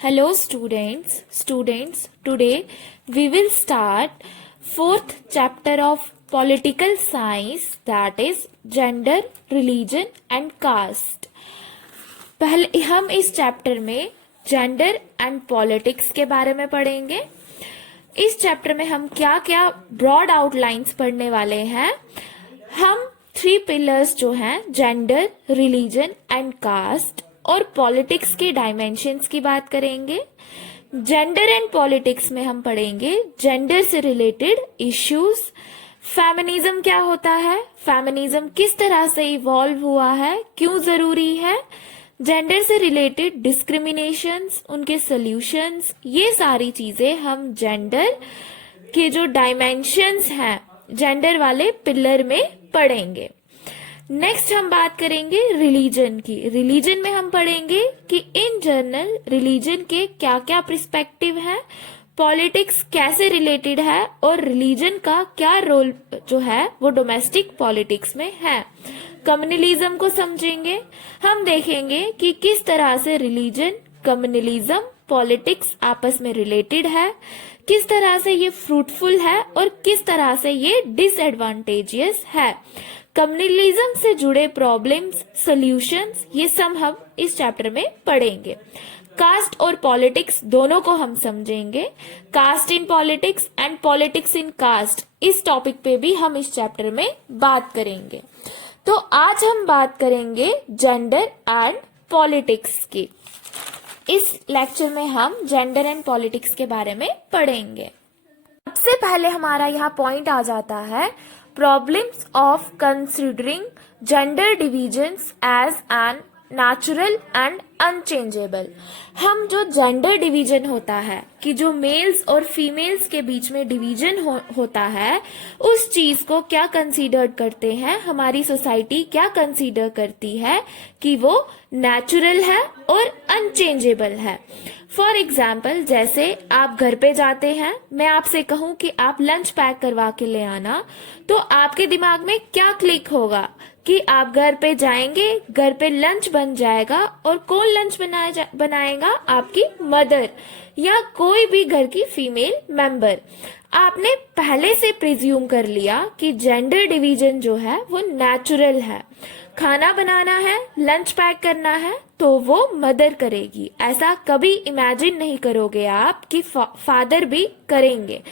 Hello students, today we will start fourth chapter of political science, that is gender, religion and caste. पहले हम इस chapter में gender and politics के बारे में पढ़ेंगे। इस चैप्टर में हम क्या क्या ब्रॉड आउटलाइंस पढ़ने वाले हैं। हम 3 पिलर्स जो हैं जेंडर, रिलीजन एंड कास्ट और पॉलिटिक्स के डायमेंशंस की बात करेंगे। जेंडर एंड पॉलिटिक्स में हम पढ़ेंगे जेंडर से रिलेटेड इश्यूज, फेमिनिज्म क्या होता है, फेमिनिज्म किस तरह से इवॉल्व हुआ है, क्यों जरूरी है, जेंडर से रिलेटेड डिस्क्रिमिनेशंस, उनके सॉल्यूशंस, ये सारी चीजें हम जेंडर के जो डायमेंशंस हैं जेंडर वाले पिलर में पढ़ेंगे। नेक्स्ट हम बात करेंगे रिलीजन की। रिलीजन में हम पढ़ेंगे कि इन जनरल रिलीजन के क्या क्या पर्सपेक्टिव है, पॉलिटिक्स कैसे रिलेटेड है और रिलीजन का क्या रोल जो है वो डोमेस्टिक पॉलिटिक्स में है। कम्युनलिज्म को समझेंगे। हम देखेंगे कि किस तरह से रिलीजन, कम्युनलिज्म, पॉलिटिक्स आपस में रिलेटेड है, किस तरह से ये फ्रूटफुल है और किस तरह से ये डिसएडवांटेजियस है। कम्युनलिज्म से जुड़े प्रॉब्लम्स, सॉल्यूशंस, ये सब हम इस चैप्टर में पढ़ेंगे। कास्ट और पॉलिटिक्स दोनों को हम समझेंगे। Caste in politics and politics in caste, इस टॉपिक पे भी हम इस चैप्टर में बात करेंगे। तो आज हम बात करेंगे जेंडर एंड पॉलिटिक्स की। इस लेक्चर में हम जेंडर एंड पॉलिटिक्स के बारे में पढ़ेंगे। सबसे पहले हमारा यहाँ पॉइंट आ जाता है problems of considering gender divisions as an natural and unchangeable. हम जो जेंडर डिवीजन होता है कि जो मेल्स और फीमेल्स के बीच में डिवीजन होता है, उस चीज को क्या कंसीडर करते हैं, हमारी सोसाइटी क्या कंसीडर करती है कि वो नेचुरल है और अनचेंजेबल है। फॉर एग्जाम्पल, जैसे आप घर पे जाते हैं, मैं आपसे कहूं कि आप लंच पैक करवा के ले आना, तो आपके दिमाग में क्या क्लिक होगा कि आप घर पे जाएंगे, घर पे लंच बन जाएगा और कौन लंच बनाएगा? आपकी मदर या कोई भी घर की फीमेल मेंबर। आपने पहले से प्रिज्यूम कर लिया कि जेंडर डिवीजन जो है वो नेचुरल है। खाना बनाना है, लंच पैक करना है तो वो मदर करेगी। ऐसा कभी इमेजिन नहीं करोगे आप कि फादर भी करेंगे,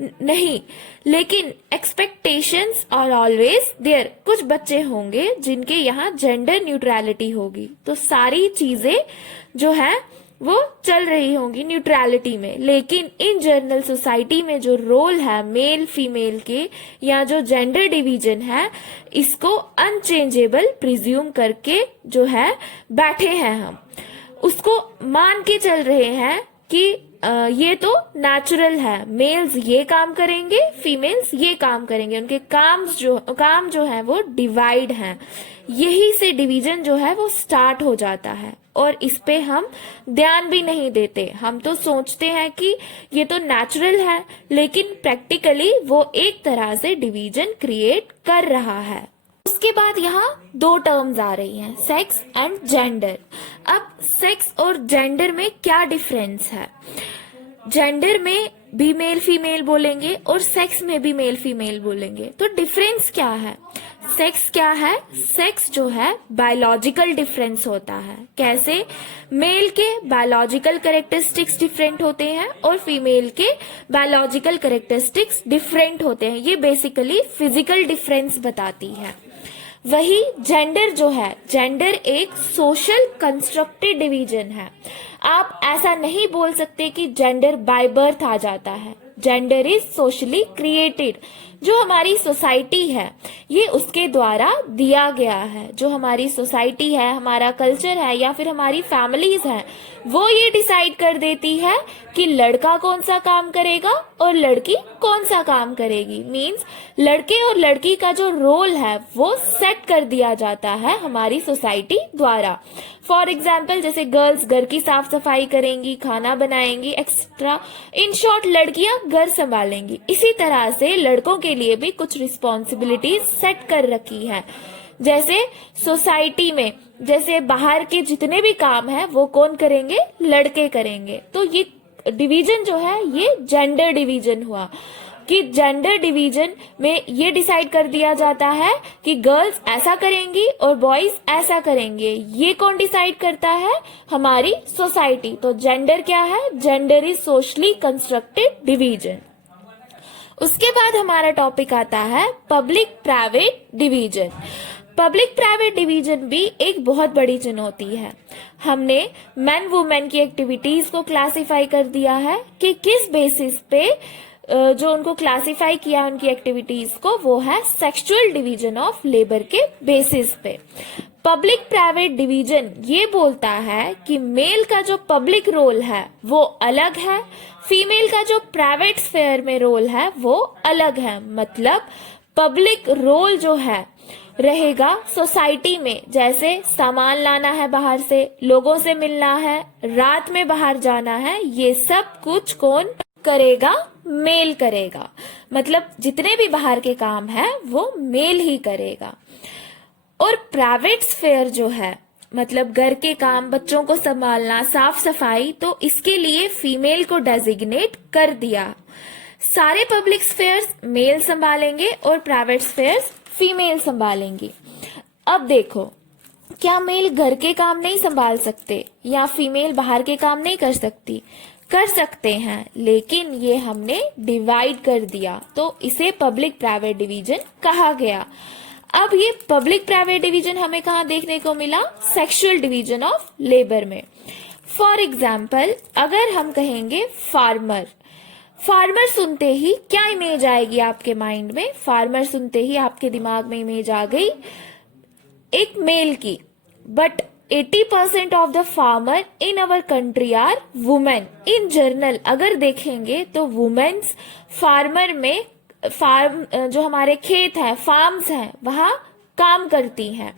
नहीं। लेकिन एक्सपेक्टेशंस आर ऑलवेज देयर। कुछ बच्चे होंगे जिनके यहाँ जेंडर न्यूट्रलिटी होगी, तो सारी चीजें जो है वो चल रही होंगी न्यूट्रलिटी में। लेकिन इन जनरल सोसाइटी में जो रोल है मेल फीमेल के या जो जेंडर डिवीजन है, इसको अनचेंजेबल प्रिज्यूम करके जो है बैठे हैं हम, उसको मान के चल रहे हैं कि ये तो नेचुरल है, मेल्स ये काम करेंगे, फीमेल्स ये काम करेंगे, उनके काम जो है वो डिवाइड हैं। यही से डिवीजन जो है वो स्टार्ट हो जाता है और इस पे हम ध्यान भी नहीं देते। हम तो सोचते हैं कि ये तो नेचुरल है, लेकिन प्रैक्टिकली वो एक तरह से डिवीजन क्रिएट कर रहा है। उसके बाद यहाँ 2 टर्म्स आ रही हैं, सेक्स एंड जेंडर। अब सेक्स और जेंडर में क्या डिफरेंस है? जेंडर में भी मेल फीमेल बोलेंगे और सेक्स में भी मेल फीमेल बोलेंगे, तो डिफरेंस क्या है? सेक्स क्या है? सेक्स जो है बायोलॉजिकल डिफरेंस होता है। कैसे? मेल के बायोलॉजिकल कैरेक्टरिस्टिक्स डिफरेंट होते हैं और फीमेल के बायोलॉजिकल कैरेक्टरिस्टिक्स डिफरेंट होते हैं। ये बेसिकली फिजिकल डिफरेंस बताती है। वही जेंडर जो है, जेंडर एक सोशल कंस्ट्रक्टेड डिवीजन है। आप ऐसा नहीं बोल सकते कि जेंडर बाय बर्थ आ जाता है। Gender is socially created. जो हमारी सोसाइटी है ये उसके द्वारा दिया गया है। जो हमारी सोसाइटी है, हमारा कल्चर है या फिर हमारी फैमिलीज है, वो ये डिसाइड कर देती है कि लड़का कौन सा काम करेगा और लड़की कौन सा काम करेगी। मींस लड़के और लड़की का जो रोल है वो सेट कर दिया जाता है हमारी सोसाइटी द्वारा। फॉर एग्जाम्पल, जैसे गर्ल्स घर की साफ सफाई करेंगी, खाना बनाएंगी, एक्सेट्रा। इन शॉर्ट लड़कियां घर संभालेंगी। इसी तरह से लड़कों के लिए भी कुछ रिस्पॉन्सिबिलिटीज सेट कर रखी है। जैसे सोसाइटी में जैसे बाहर के जितने भी काम है वो कौन करेंगे, लड़के करेंगे। तो ये डिवीजन जो है ये जेंडर डिवीजन हुआ कि जेंडर डिवीजन में ये डिसाइड कर दिया जाता है कि गर्ल्स ऐसा करेंगी और बॉयज ऐसा करेंगे। ये कौन डिसाइड करता है, हमारी सोसाइटी। तो जेंडर क्या है, gender is socially constructed division. उसके बाद हमारा टॉपिक आता है public private division. Public private division भी एक बहुत बड़ी चुनौती है। हमने मैन वुमेन की एक्टिविटीज को क्लासिफाई कर दिया है कि किस बेसिस पे जो उनको क्लासिफाई किया उनकी एक्टिविटीज को, वो है सेक्सुअल डिवीजन ऑफ लेबर के बेसिस पे। पब्लिक प्राइवेट डिवीजन ये बोलता है कि मेल का जो पब्लिक रोल है वो अलग है, फीमेल का जो प्राइवेट स्फेयर में रोल है वो अलग है। मतलब पब्लिक रोल जो है रहेगा सोसाइटी में, जैसे सामान लाना है बाहर से, लोगों से मिलना है, रात में बाहर जाना है, ये सब कुछ कौन करेगा, मेल करेगा। मतलब जितने भी बाहर के काम है वो मेल ही करेगा। और प्राइवेट स्फेयर जो है मतलब घर के काम, बच्चों को संभालना, साफ सफाई, तो इसके लिए फीमेल को डेजिग्नेट कर दिया। सारे पब्लिक स्फेयर्स मेल संभालेंगे और प्राइवेट स्फेयर्स फीमेल संभालेंगी। अब देखो, क्या मेल घर के काम नहीं संभाल सकते या फीमेल बाहर के काम नहीं कर सकती? कर सकते हैं, लेकिन ये हमने डिवाइड कर दिया तो इसे पब्लिक प्राइवेट डिवीजन कहा गया। अब ये पब्लिक प्राइवेट डिवीजन हमें कहाँ देखने को मिला, सेक्सुअल डिवीजन ऑफ लेबर में। फॉर एग्जाम्पल अगर हम कहेंगे फार्मर, फार्मर सुनते ही क्या इमेज आएगी आपके माइंड में? फार्मर सुनते ही आपके दिमाग में इमेज आ गई एक मेल की। But 80% of the farmer in our country are women. In general अगर देखेंगे तो वुमेन्स फार्मर में, फार्म जो हमारे खेत है, फार्म्स हैं, वहां काम करती हैं।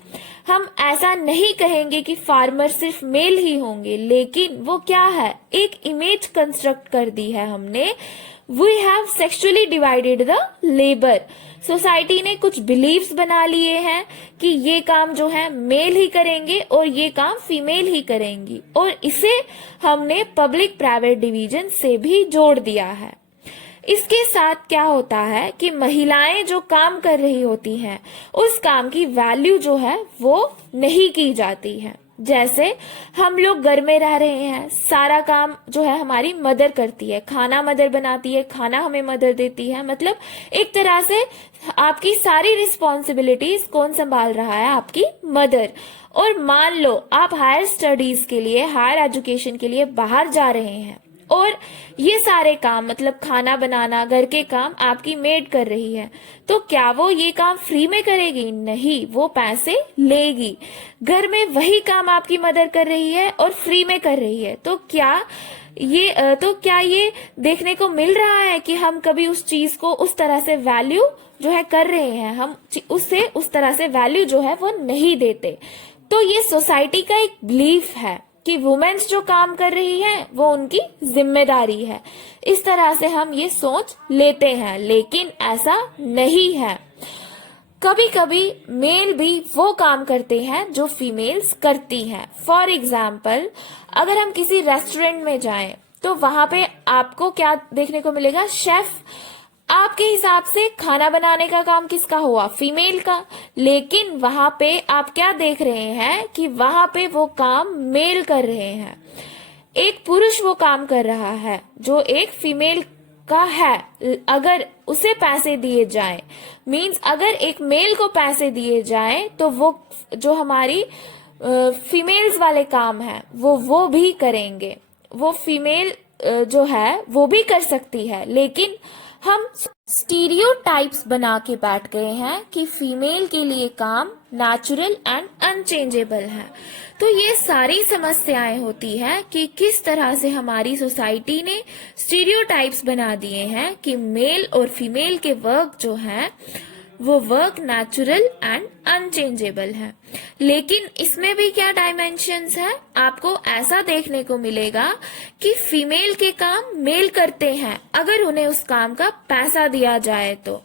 हम ऐसा नहीं कहेंगे कि फार्मर सिर्फ मेल ही होंगे, लेकिन वो क्या है, एक इमेज कंस्ट्रक्ट कर दी है हमने। We have sexually divided the labour. Society ने कुछ बिलीव्स बना लिए हैं कि ये काम जो है मेल ही करेंगे और ये काम फीमेल ही करेंगी, और इसे हमने पब्लिक प्राइवेट डिवीजन से भी जोड़ दिया है। इसके साथ क्या होता है कि महिलाएं जो काम कर रही होती हैं उस काम की वैल्यू जो है वो नहीं की जाती है। जैसे हम लोग घर में रह रहे हैं, सारा काम जो है हमारी मदर करती है, खाना मदर बनाती है, खाना हमें मदर देती है। मतलब एक तरह से आपकी सारी रिस्पॉन्सिबिलिटीज कौन संभाल रहा है, आपकी मदर। और मान लो आप हायर स्टडीज के लिए, हायर एजुकेशन के लिए बाहर जा रहे हैं और ये सारे काम मतलब खाना बनाना, घर के काम आपकी मेड कर रही है, तो क्या वो ये काम फ्री में करेगी? नहीं, वो पैसे लेगी। घर में वही काम आपकी मदर कर रही है और फ्री में कर रही है, तो क्या ये देखने को मिल रहा है कि हम कभी उस चीज को उस तरह से वैल्यू जो है कर रहे हैं? हम उससे उस तरह से वैल्यू जो है वो नहीं देते। तो ये सोसाइटी का एक बिलीफ है कि वुमेन्स जो काम कर रही हैं वो उनकी जिम्मेदारी है। इस तरह से हम ये सोच लेते हैं, लेकिन ऐसा नहीं है। कभी कभी मेल भी वो काम करते हैं जो फीमेल्स करती हैं। फॉर एग्जाम्पल अगर हम किसी रेस्टोरेंट में जाएं तो वहां पे आपको क्या देखने को मिलेगा, शेफ। आपके हिसाब से खाना बनाने का काम किसका हुआ? फीमेल का। लेकिन वहां पे आप क्या देख रहे हैं कि वहां पे वो काम मेल कर रहे हैं। एक पुरुष वो काम कर रहा है जो एक फीमेल का है। अगर उसे पैसे दिए जाएं, मींस अगर एक मेल को पैसे दिए जाएं तो वो जो हमारी फीमेल्स वाले काम है वो भी करेंगे। वो फीमेल जो है वो भी कर सकती है, लेकिन हम स्टीरियोटाइप्स बना के बैठ गए हैं कि फीमेल के लिए काम नेचुरल एंड अनचेंजेबल है। तो ये सारी समस्याएं होती हैं कि किस तरह से हमारी सोसाइटी ने स्टीरियोटाइप्स बना दिए हैं कि मेल और फीमेल के वर्क जो है वो वर्क नेचुरल एंड अनचेंजेबल है। लेकिन इसमें भी क्या डायमेंशंस है, आपको ऐसा देखने को मिलेगा कि फीमेल के काम मेल करते हैं अगर उन्हें उस काम का पैसा दिया जाए तो।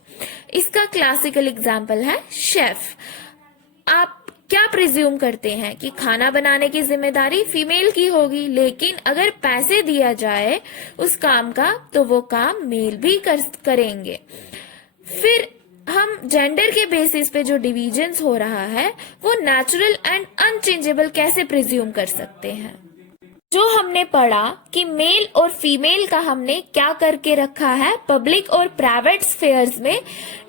इसका क्लासिकल एग्जाम्पल है शेफ। आप क्या प्रिज्यूम करते हैं कि खाना बनाने की जिम्मेदारी फीमेल की होगी, लेकिन अगर पैसे दिया जाए उस काम का तो वो काम मेल भी करेंगे। फिर हम जेंडर के बेसिस पे जो डिविजन्स हो रहा है वो नेचुरल एंड अनचेंजेबल कैसे प्रिज्यूम कर सकते हैं। जो हमने पढ़ा कि मेल और फीमेल का हमने क्या करके रखा है, पब्लिक और प्राइवेट स्फेयर्स में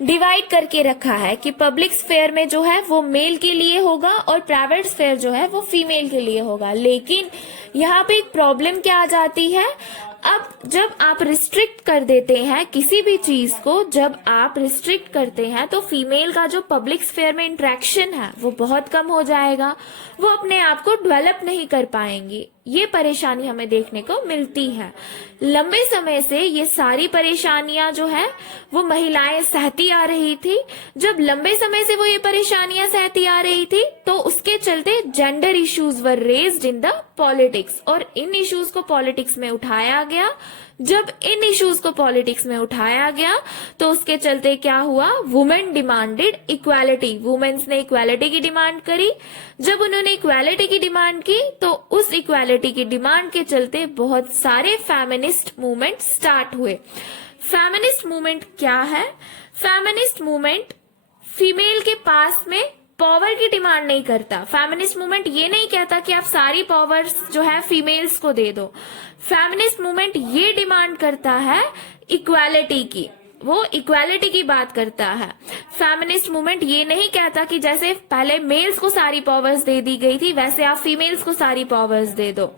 डिवाइड करके रखा है कि पब्लिक स्फेयर में जो है वो मेल के लिए होगा और प्राइवेट स्फेयर जो है वो फीमेल के लिए होगा। लेकिन यहाँ पे एक प्रॉब्लम क्या आ जाती है, अब जब आप रिस्ट्रिक्ट कर देते हैं किसी भी चीज को, जब आप रिस्ट्रिक्ट करते हैं तो फीमेल का जो पब्लिक स्फेयर में इंटरेक्शन है वो बहुत कम हो जाएगा, वो अपने आप को डेवलप नहीं कर पाएंगी। ये परेशानी हमें देखने को मिलती है। लंबे समय से ये सारी परेशानियां जो है वो महिलाएं सहती आ रही थी। जब लंबे समय से वो ये परेशानियां सहती आ रही थी तो उसके चलते gender issues were raised in the politics, और इन इश्यूज को पॉलिटिक्स में उठाया गया। जब इन इश्यूज को पॉलिटिक्स में उठाया गया तो उसके चलते क्या हुआ, वुमेन डिमांडेड इक्वालिटी, वुमेन्स ने इक्वालिटी की डिमांड करी। जब उन्होंने इक्वालिटी की डिमांड की तो उस इक्वालिटी की डिमांड के चलते बहुत सारे फेमिनिस्ट मूवमेंट स्टार्ट हुए। फेमिनिस्ट मूवमेंट क्या है? फेमिनिस्ट मूवमेंट फीमेल के पास में पावर की डिमांड नहीं करता। फेमिनिस्ट मूवमेंट ये नहीं कहता कि आप सारी पावर्स जो है फीमेल्स को दे दो। फेमिनिस्ट मूवमेंट ये डिमांड करता है इक्वालिटी की, वो इक्वालिटी की बात करता है। फेमिनिस्ट मूवमेंट ये नहीं कहता कि जैसे पहले मेल्स को सारी पावर्स दे दी गई थी वैसे आप फीमेल्स को सारी पावर्स दे दो।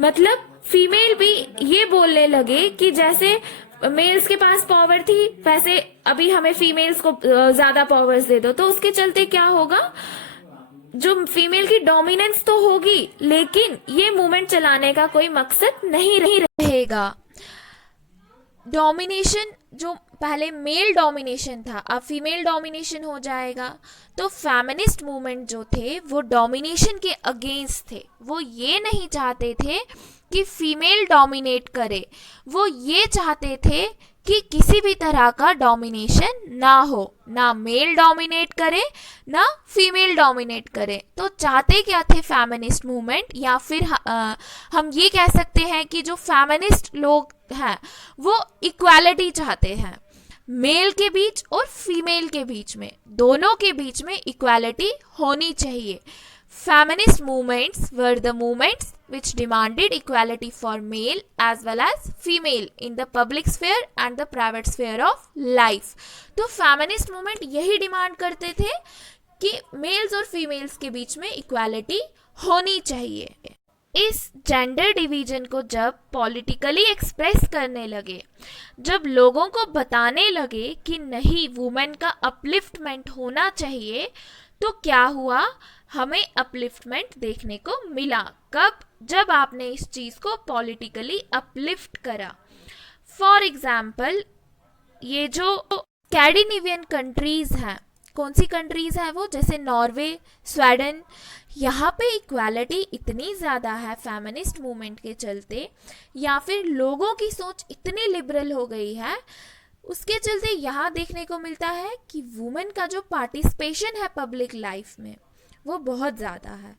मतलब फीमेल भी ये बोलने लगे कि जैसे मेल्स के पास पावर थी वैसे अभी हमें फीमेल्स को ज्यादा पावर्स दे दो। तो उसके चलते क्या होगा, जो फीमेल की डोमिनेंस तो होगी लेकिन ये मूवमेंट चलाने का कोई मकसद नहीं रहेगा। डोमिनेशन जो पहले मेल डोमिनेशन था अब फीमेल डोमिनेशन हो जाएगा। तो फेमिनिस्ट मूवमेंट जो थे वो डोमिनेशन के अगेंस्ट थे। वो ये नहीं चाहते थे कि फीमेल डोमिनेट करे, वो ये चाहते थे कि किसी भी तरह का डोमिनेशन ना हो, ना मेल डोमिनेट करे ना फीमेल डोमिनेट करे। तो चाहते क्या थे फेमिनिस्ट मूवमेंट, या फिर हम ये कह सकते हैं कि जो फेमिनिस्ट लोग हैं वो इक्वालिटी चाहते हैं, मेल के बीच और फीमेल के बीच में, दोनों के बीच में इक्वालिटी होनी चाहिए। Feminist movements were the movements which demanded equality for male as well as female in the public sphere and the private sphere of life. तो feminist movement यही डिमांड करते थे कि मेल्स और फीमेल्स के बीच में इक्वालिटी होनी चाहिए। इस जेंडर डिवीजन को जब पॉलिटिकली एक्सप्रेस करने लगे, जब लोगों को बताने लगे कि नहीं वुमेन का अपलिफ्टमेंट होना चाहिए, तो क्या हुआ, हमें अपलिफ्टमेंट देखने को मिला। कब? जब आपने इस चीज़ को पॉलिटिकली अपलिफ्ट करा। फॉर एग्जाम्पल ये जो स्कैंडिनेवियन कंट्रीज हैं, कौन सी कंट्रीज हैं वो, जैसे नॉर्वे, स्वीडन, यहाँ पे इक्वालिटी इतनी ज़्यादा है फेमिनिस्ट मूवमेंट के चलते, या फिर लोगों की सोच इतनी लिबरल हो गई है, उसके चलते यहाँ देखने को मिलता है कि वुमेन का जो पार्टिसिपेशन है पब्लिक लाइफ में वो बहुत ज़्यादा है।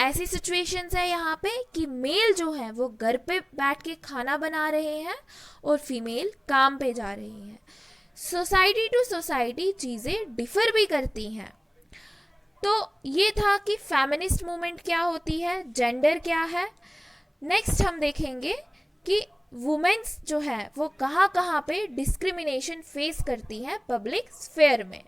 ऐसी सिचुएशंस है यहाँ पे कि मेल जो है वो घर पे बैठ के खाना बना रहे हैं और फीमेल काम पे जा रही है। सोसाइटी टू सोसाइटी चीज़ें डिफर भी करती हैं। तो ये था कि फेमिनिस्ट मूवमेंट क्या होती है, जेंडर क्या है। नेक्स्ट हम देखेंगे कि वुमेन्स जो है वो कहाँ कहाँ पे डिस्क्रिमिनेशन फेस करती हैं पब्लिक स्फेयर में।